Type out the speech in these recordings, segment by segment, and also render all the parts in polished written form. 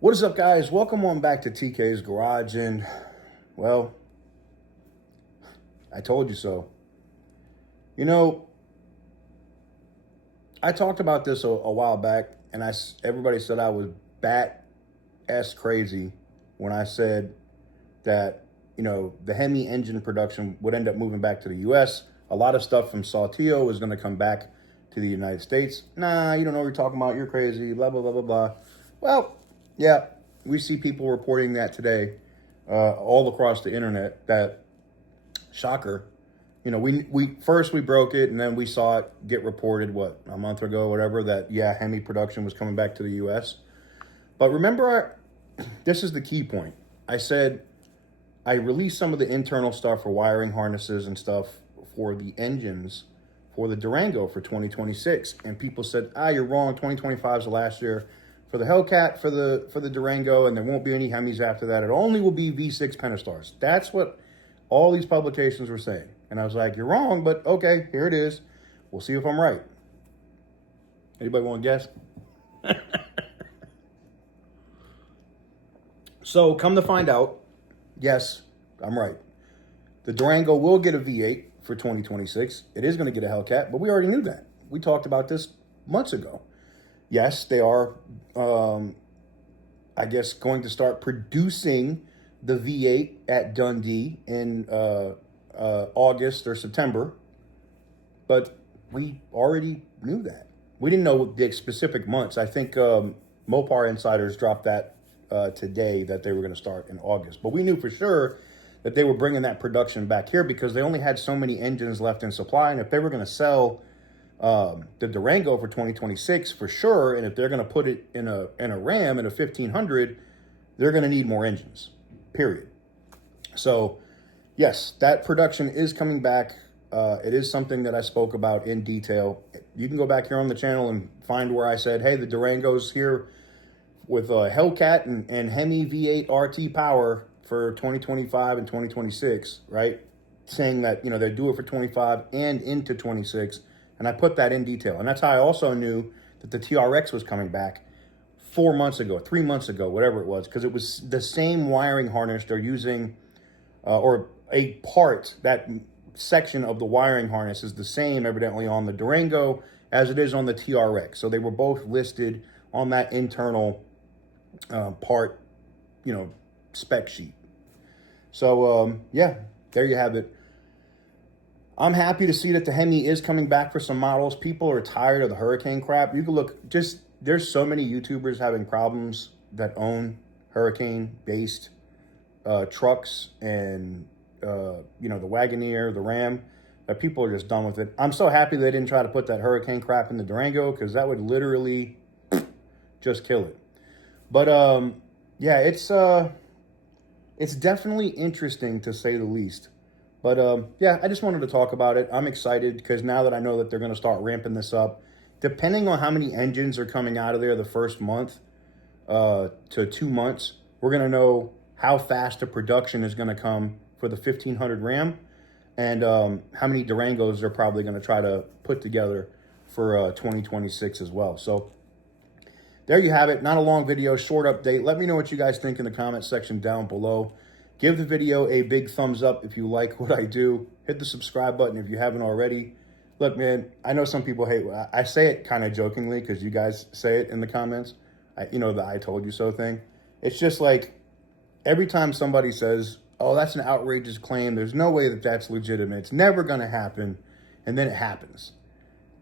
What is up, guys? Welcome on back to TK's Garage. And, well, I told you so. You know, I talked about this a while back, and everybody said I was bat-ass crazy when I said that, you know, the Hemi engine production would end up moving back to the U.S. A lot of stuff from Saltillo was going to come back to the United States. Nah, you don't know what you're talking about. You're crazy, blah, blah, blah, blah, blah. Well, yeah, we see people reporting that today all across the internet that, shocker, you know, we first we broke it, and then we saw it get reported, what, a month ago, whatever, that, yeah, Hemi production was coming back to the U.S. But remember, this is the key point. I said I released some of the internal stuff for wiring harnesses and stuff for the engines for the Durango for 2026. And people said, you're wrong. 2025 is the last year for the Hellcat, for the Durango, and there won't be any Hemis after that. It only will be V6 Pentastars. That's what all these publications were saying. And I was like, you're wrong, but okay, here it is. We'll see if I'm right. Anybody want to guess? So come to find out, yes, I'm right. The Durango will get a V8 for 2026. It is going to get a Hellcat, but we already knew that. We talked about this months ago. Yes, they are, I guess, going to start producing the V8 at Dundee in August or September, but we already knew that. We didn't know the specific months. I think Mopar Insiders dropped that today that they were going to start in August, but we knew for sure that they were bringing that production back here because they only had so many engines left in supply, and if they were going to sell the Durango for 2026 for sure, and if they're going to put it in a RAM in a 1500, they're going to need more engines, period. So yes, that production is coming back. It is something that I spoke about in detail. You can go back here on the channel and find where I said, hey, the Durango's here with Hellcat and Hemi V8 RT power for 2025 and 2026, right? Saying that, you know, they do it for 25 and into 26. And I put that in detail. And that's how I also knew that the TRX was coming back 4 months ago, 3 months ago, whatever it was, because it was the same wiring harness they're using, or a part, that section of the wiring harness is the same evidently on the Durango as it is on the TRX. So they were both listed on that internal part, you know, spec sheet. So, yeah, there you have it. I'm happy to see that the Hemi is coming back for some models. People are tired of the Hurricane crap. You can look, there's so many YouTubers having problems that own Hurricane-based trucks and, you know, the Wagoneer, the Ram, that people are just done with it. I'm so happy they didn't try to put that Hurricane crap in the Durango because that would literally just kill it. But, yeah, it's definitely interesting to say the least. But, yeah, I just wanted to talk about it. I'm excited because now that I know that they're going to start ramping this up, depending on how many engines are coming out of there the first month to 2 months, we're going to know how fast the production is going to come for the 1500 RAM and how many Durangos they're probably going to try to put together for 2026 as well. So there you have it. Not a long video, short update. Let me know what you guys think in the comment section down below. Give the video a big thumbs up if you like what I do. Hit the subscribe button if you haven't already. Look, man, I know some people hate, I say it kind of jokingly because you guys say it in the comments. You know, the I told you so thing. It's just like every time somebody says, oh, that's an outrageous claim, there's no way that that's legitimate, it's never going to happen, and then it happens.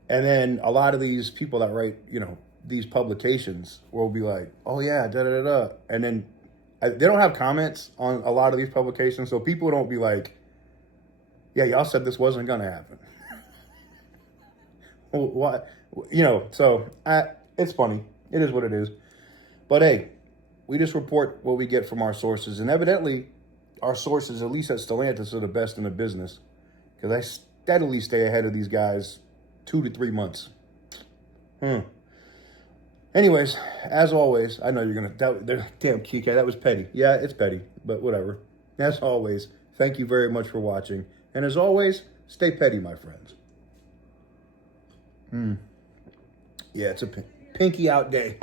And then a lot of these people that write, you know, these publications will be like, oh yeah, da-da-da-da. And then they don't have comments on a lot of these publications, so people don't be like, yeah, y'all said this wasn't going to happen. What? You know, so it's funny. It is what it is. But hey, we just report what we get from our sources. And evidently, our sources, at least at Stellantis, are the best in the business. Because I steadily stay ahead of these guys 2 to 3 months. Anyways, as always, I know you're going to, damn, KK, that was petty. Yeah, it's petty, but whatever. As always, thank you very much for watching. And as always, stay petty, my friends. Yeah, it's a pinky out day.